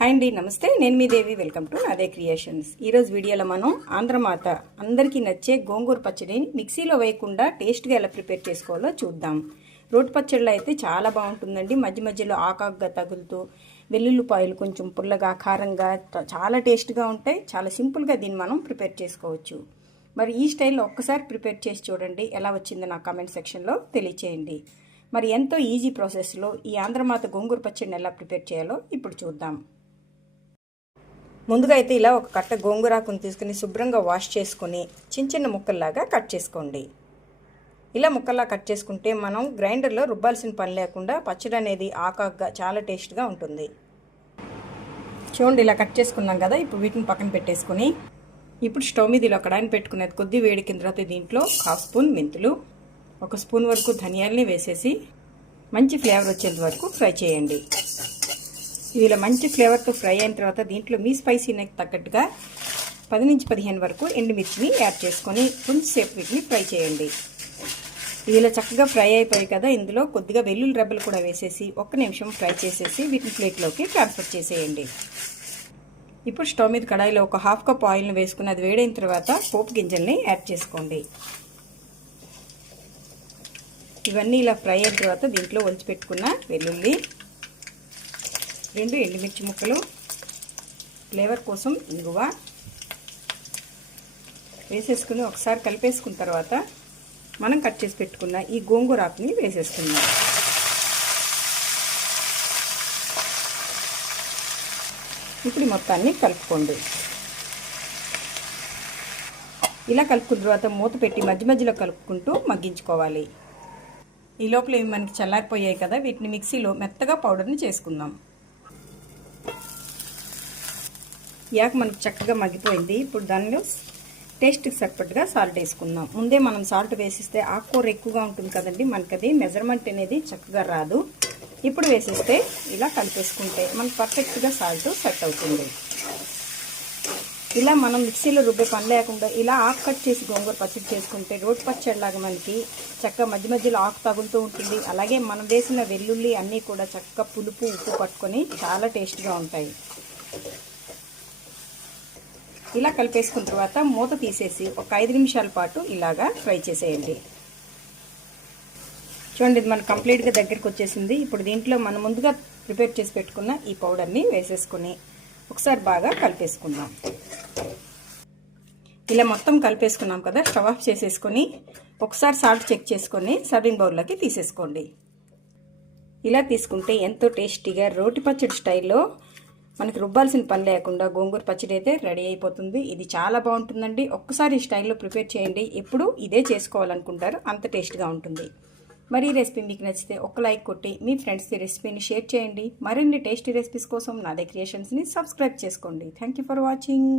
Hi అండి, నమస్తే. నేను మీ దేవి. వెల్కమ్ టు నాదే క్రియేషన్స్. ఈరోజు వీడియోలో మనం ఆంధ్రమాత అందరికీ నచ్చే గోంగూర పచ్చడిని మిక్సీలో వేయకుండా టేస్ట్గా ఎలా ప్రిపేర్ చేసుకోవాలో చూద్దాం. రోటి పచ్చడిలో అయితే చాలా బాగుంటుందండి. మధ్య మధ్యలో ఆకాగ్గా తగులుతూ వెల్లుల్లిపాయలు కొంచెం పుల్లగా కారంగా చాలా టేస్ట్గా ఉంటాయి. చాలా సింపుల్గా దీన్ని మనం ప్రిపేర్ చేసుకోవచ్చు. మరి ఈ స్టైల్లో ఒక్కసారి ప్రిపేర్ చేసి చూడండి, ఎలా వచ్చిందో నా కామెంట్ సెక్షన్లో తెలియచేయండి. మరి ఎంతో ఈజీ ప్రాసెస్లో ఈ ఆంధ్రమాత గోంగూర పచ్చడిని ఎలా ప్రిపేర్ చేయాలో ఇప్పుడు చూద్దాం. ముందుగా అయితే ఇలా ఒక కట్ట గోంగూరాకుని తీసుకుని శుభ్రంగా వాష్ చేసుకుని చిన్న చిన్న ముక్కల్లాగా కట్ చేసుకోండి. ఇలా ముక్కల్లా కట్ చేసుకుంటే మనం గ్రైండర్లో రుబ్బాల్సిన పని లేకుండా పచ్చడి అనేది ఆకాగ్గా చాలా టేస్ట్గా ఉంటుంది. చూడండి, ఇలా కట్ చేసుకున్నాం కదా. ఇప్పుడు వీటిని పక్కన పెట్టేసుకుని ఇప్పుడు స్టవ్ మీద ఇలా కడాయిని పెట్టుకునేది కొద్ది వేడికిన తర్వాత దీంట్లో 1/2 స్పూన్ మెంతులు, 1 స్పూన్ వరకు ధనియాలని వేసేసి మంచి ఫ్లేవర్ వచ్చేంత వరకు ఫ్రై చేయండి. ఇలా మంచి ఫ్లేవర్తో ఫ్రై అయిన తర్వాత దీంట్లో మీ స్పైసీకి తగ్గట్టుగా 10 నుంచి 15 వరకు ఎండుమిర్చిని యాడ్ చేసుకొని కొంచెంసేపు వీటిని ఫ్రై చేయండి. ఇలా చక్కగా ఫ్రై అయిపోయాయి కదా. ఇందులో కొద్దిగా వెల్లుల్లి రెబ్బలు కూడా వేసేసి 1 నిమిషం ఫ్రై చేసేసి వీటిని ప్లేట్లోకి ట్రాన్స్ఫర్ చేసేయండి. ఇప్పుడు స్టవ్ మీద కడాయిలో ఒక 1/2 కప్ ఆయిల్ని వేసుకుని అది వేడైన తర్వాత పోపు గింజల్ని యాడ్ చేసుకోండి. ఇవన్నీ ఇలా ఫ్రై అయిన తర్వాత దీంట్లో ఒలిచిపెట్టుకున్న వెల్లుల్లి, 2 ఎండుమిర్చి ముక్కలు, ఫ్లేవర్ కోసం ఇంగువ వేసేసుకుని ఒకసారి కలిపేసుకున్న తర్వాత మనం కట్ చేసి పెట్టుకున్న ఈ గోంగూర ఆకుని వేసేసుకుందాం. ఇప్పుడు మొత్తాన్ని కలుపుకోండి. ఇలా కలుపుకున్న తర్వాత మూత పెట్టి మధ్య మధ్యలో కలుపుకుంటూ మగ్గించుకోవాలి. ఈ లోపల ఇవి మనకి చల్లారిపోయాయి కదా. వీటిని మిక్సీలో మెత్తగా పౌడర్ని చేసుకుందాం. యాక మనకు చక్కగా మగ్గిపోయింది. ఇప్పుడు దానిలో టేస్ట్కి సరిపట్టుగా సాల్ట్ వేసుకుందాం. ముందే మనం సాల్ట్ వేసిస్తే ఆకుకూర ఎక్కువగా ఉంటుంది కదండి, మనకి అది మెజర్మెంట్ అనేది చక్కగా రాదు. ఇప్పుడు వేసిస్తే ఇలా కలిపేసుకుంటే మనకు పర్ఫెక్ట్గా సాల్ట్ సెట్ అవుతుంది. ఇలా మనం మిక్సీలో రుబ్బే పని లేకుండా ఇలా ఆకు కట్ చేసి గోంగూర పచ్చడి చేసుకుంటే రోటి పచ్చడిలాగా మనకి చక్కగా మధ్య మధ్యలో ఆకు తగులుతూ ఉంటుంది. అలాగే మనం వేసిన వెల్లుల్లి అన్నీ కూడా చక్కగా పులుపు ఉప్పు పట్టుకొని చాలా టేస్ట్గా ఉంటాయి. ఇలా కలిపేసుకున్న తర్వాత మూత తీసేసి ఒక 5 నిమిషాల పాటు ఇలాగా ఫ్రై చేసేయండి. చూడండి, ఇది మనకు కంప్లీట్గా దగ్గరికి వచ్చేసింది. ఇప్పుడు దీంట్లో మనం ముందుగా ప్రిపేర్ చేసి పెట్టుకున్న ఈ పౌడర్ని వేసేసుకుని ఒకసారి బాగా కలిపేసుకుందాం. ఇలా మొత్తం కలిపేసుకున్నాం కదా. స్టవ్ ఆఫ్ చేసేసుకొని ఒకసారి సాల్ట్ చెక్ చేసుకొని సర్వింగ్ బౌల్లోకి తీసేసుకోండి. ఇలా తీసుకుంటే ఎంతో టేస్టీగా రోటి పచ్చడి స్టైల్లో మనకి రుబ్బాల్సిన పని లేకుండా గోంగూర పచ్చడి అయితే రెడీ అయిపోతుంది. ఇది చాలా బాగుంటుందండి. ఒక్కసారి ఈ స్టైల్లో ప్రిపేర్ చేయండి. ఎప్పుడు ఇదే చేసుకోవాలనుకుంటారు, అంత టేస్ట్గా ఉంటుంది. మరి ఈ రెసిపీ మీకు నచ్చితే ఒక లైక్ కొట్టి మీ ఫ్రెండ్స్కి రెసిపీని షేర్ చేయండి. మరిన్ని టేస్టీ రెసిపీస్ కోసం నాదే క్రియేషన్స్ని సబ్స్క్రైబ్ చేసుకోండి. Thank you for watching.